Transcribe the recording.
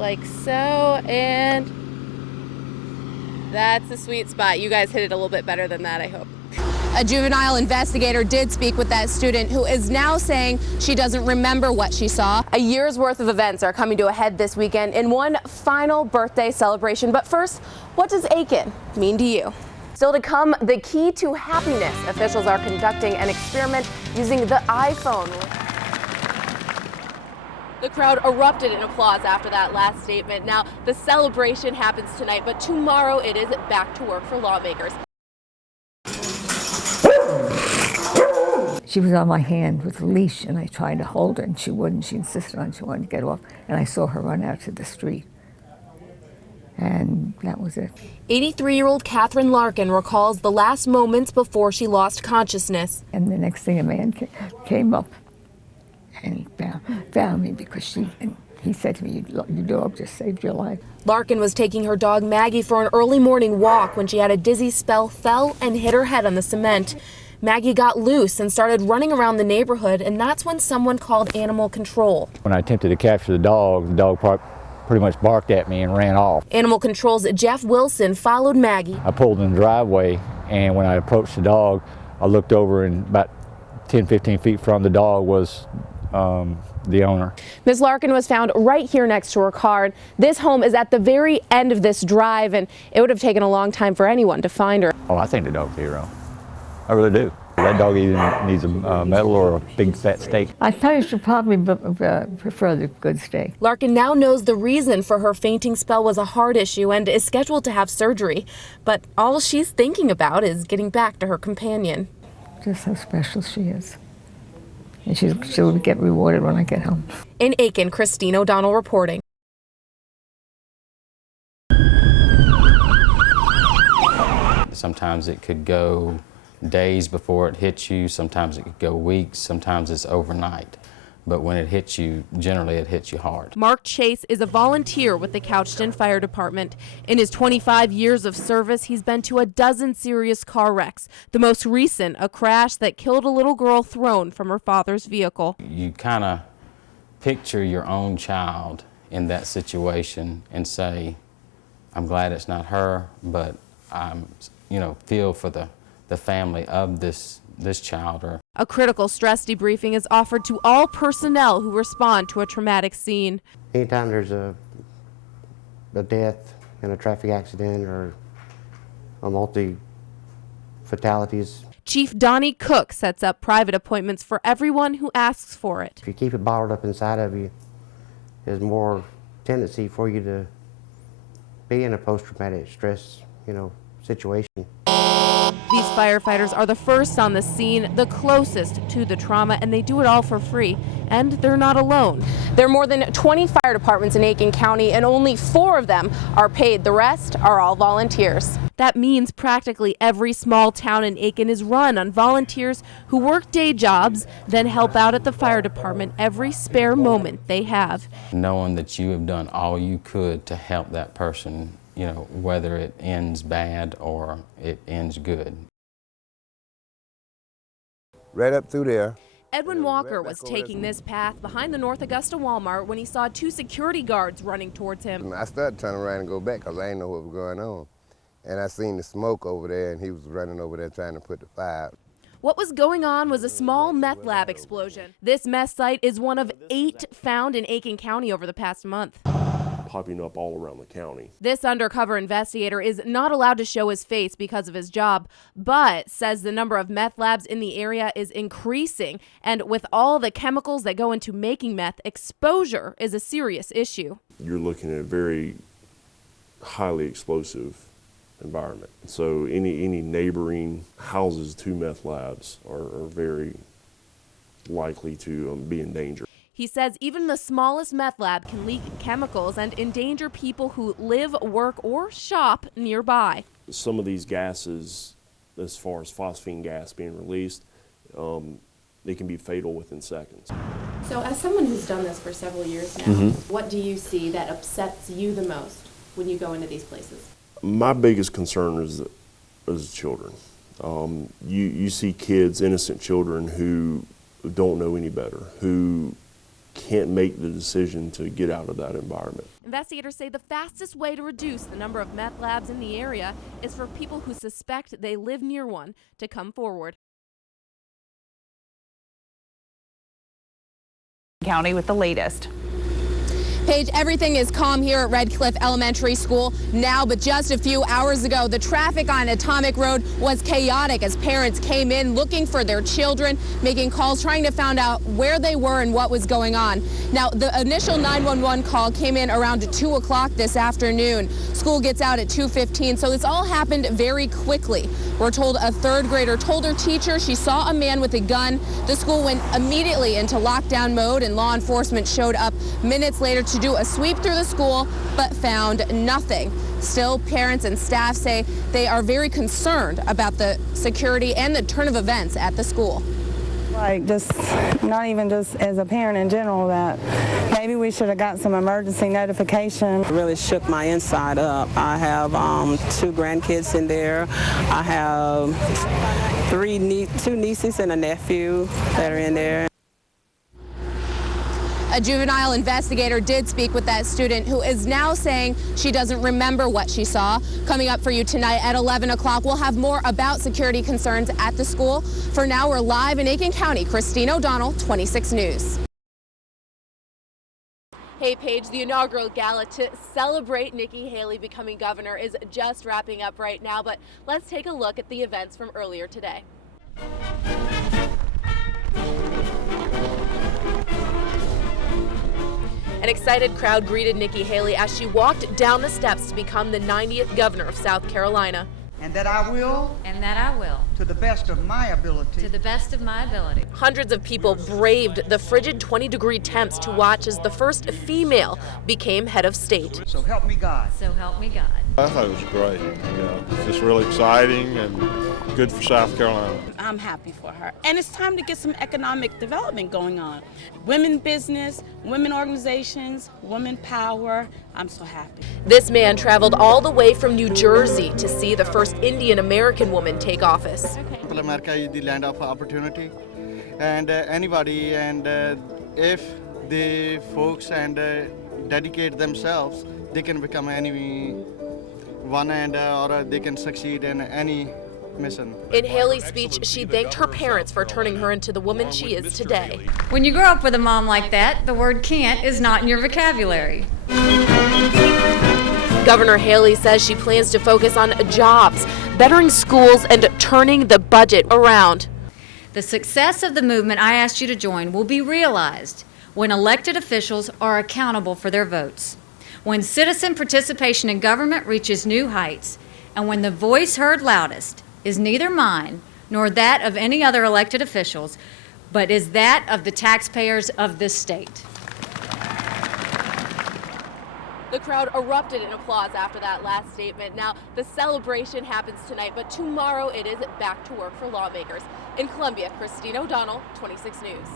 like so, and that's the sweet spot. You guys hit it a little bit better than that, I hope. A juvenile investigator did speak with that student who is now saying she doesn't remember what she saw. A year's worth of events are coming to a head this weekend in one final birthday celebration. But first, what does Aiken mean to you? Still to come, the key to happiness. Officials are conducting an experiment using the iPhone. The crowd erupted in applause after that last statement. Now, the celebration happens tonight, but tomorrow it is back to work for lawmakers. She was on my hand with a leash, and I tried to hold her, and she wouldn't. She insisted on she wanted to get off, and I saw her run out to the street. And that was it. 83-year-old Catherine Larkin recalls the last moments before she lost consciousness. And the next thing, a man came up, and he found me because he said to me, your dog just saved your life. Larkin was taking her dog Maggie for an early morning walk when she had a dizzy spell, fell, and hit her head on the cement. Maggie got loose and started running around the neighborhood, and that's when someone called animal control. When I attempted to capture the dog pretty much barked at me and ran off. Animal Control's Jeff Wilson followed Maggie. I pulled in the driveway, and when I approached the dog, I looked over, and about 10-15 feet from the dog was the owner. Ms. Larkin was found right here next to her car. This home is at the very end of this drive, and it would have taken a long time for anyone to find her. Oh, I think the dog's a hero. I really do. That dog either needs a medal or a big fat steak. I thought you should probably prefer the good steak. Larkin now knows the reason for her fainting spell was a heart issue and is scheduled to have surgery. But all she's thinking about is getting back to her companion. Just how special she is. And she'll get rewarded when I get home. In Aiken, Christine O'Donnell reporting. Sometimes it could go days before it hits you, sometimes it could go weeks, sometimes it's overnight. But when it hits you, generally it hits you hard. Mark Chase is a volunteer with the Couchton Fire Department. In his 25 years of service, he's been to a dozen serious car wrecks. The most recent, a crash that killed a little girl thrown from her father's vehicle. You kind of picture your own child in that situation and say, I'm glad it's not her, but I'm, feel for the family of this child. A critical stress debriefing is offered to all personnel who respond to a traumatic scene. Anytime there's a death in a traffic accident or a multi-fatalities. Chief Donnie Cook sets up private appointments for everyone who asks for it. If you keep it bottled up inside of you, there's more tendency for you to be in a post-traumatic stress, situation. These firefighters are the first on the scene, the closest to the trauma, and they do it all for free. And they're not alone. There are more than 20 fire departments in Aiken County, and only 4 of them are paid. The rest are all volunteers. That means practically every small town in Aiken is run on volunteers who work day jobs, then help out at the fire department every spare moment they have. Knowing that you have done all you could to help that person, whether it ends bad or it ends good. Right up through there. Edwin Walker was taking this path behind the North Augusta Walmart when he saw 2 security guards running towards him. I started turning around and go back because I didn't know what was going on. And I seen the smoke over there, and he was running over there trying to put the fire out. What was going on was a small meth lab explosion. This meth site is one of 8 found in Aiken County over the past month. Popping up all around the county. This undercover investigator is not allowed to show his face because of his job, but says the number of meth labs in the area is increasing. And with all the chemicals that go into making meth, exposure is a serious issue. You're looking at a very highly explosive environment. So any neighboring houses to meth labs are very likely to be in danger. He says even the smallest meth lab can leak chemicals and endanger people who live, work, or shop nearby. Some of these gases, as far as phosphine gas being released, they can be fatal within seconds. So as someone who's done this for several years now, what do you see that upsets you the most when you go into these places? My biggest concern is children. You see kids, innocent children who don't know any better, who can't make the decision to get out of that environment. Investigators say the fastest way to reduce the number of meth labs in the area is for people who suspect they live near one to come forward. County with the latest. Paige, everything is calm here at Red Cliff Elementary School now, but just a few hours ago, the traffic on Atomic Road was chaotic as parents came in looking for their children, making calls, trying to find out where they were and what was going on. Now, the initial 911 call came in around 2 o'clock this afternoon. School gets out at 2:15, so this all happened very quickly. We're told a third grader told her teacher she saw a man with a gun. The school went immediately into lockdown mode, and law enforcement showed up minutes later to do a sweep through the school, but found nothing. Still, parents and staff say they are very concerned about the security and the turn of events at the school. Like, just not even just as a parent in general, that maybe we should have got some emergency notification. It really shook my inside up. I have 2 grandkids in there. I have 2 nieces and a nephew that are in there. A juvenile investigator did speak with that student who is now saying she doesn't remember what she saw. Coming up for you tonight at 11 o'clock, we'll have more about security concerns at the school. For now, we're live in Aiken County. Christine O'Donnell, 26 News. Hey Paige, the inaugural gala to celebrate Nikki Haley becoming governor is just wrapping up right now, but let's take a look at the events from earlier today. An excited crowd greeted Nikki Haley as she walked down the steps to become the 90th governor of South Carolina. And that I will. And that I will. To the best of my ability. To the best of my ability. Hundreds of people braved the frigid 20-degree temps to watch as the first female became head of state. So help me God. So help me God. I thought it was great. It's just really exciting and good for South Carolina. I'm happy for her. And it's time to get some economic development going on. Women business, women organizations, women power. I'm so happy. This man traveled all the way from New Jersey to see the first Indian American woman take office. America is the land of opportunity, and anybody, and if the folks and dedicate themselves, they can become anyone, and or they can succeed in any mission. In Haley's speech, she thanked her parents for turning her into the woman she is today. When you grow up with a mom like that, the word can't is not in your vocabulary. Governor Haley says she plans to focus on jobs, bettering schools, and turning the budget around. The success of the movement I asked you to join will be realized when elected officials are accountable for their votes, when citizen participation in government reaches new heights, and when the voice heard loudest is neither mine nor that of any other elected officials, but is that of the taxpayers of this state. The crowd erupted in applause after that last statement. Now, the celebration happens tonight, but tomorrow it is back to work for lawmakers. In Columbia, Christine O'Donnell, 26 News.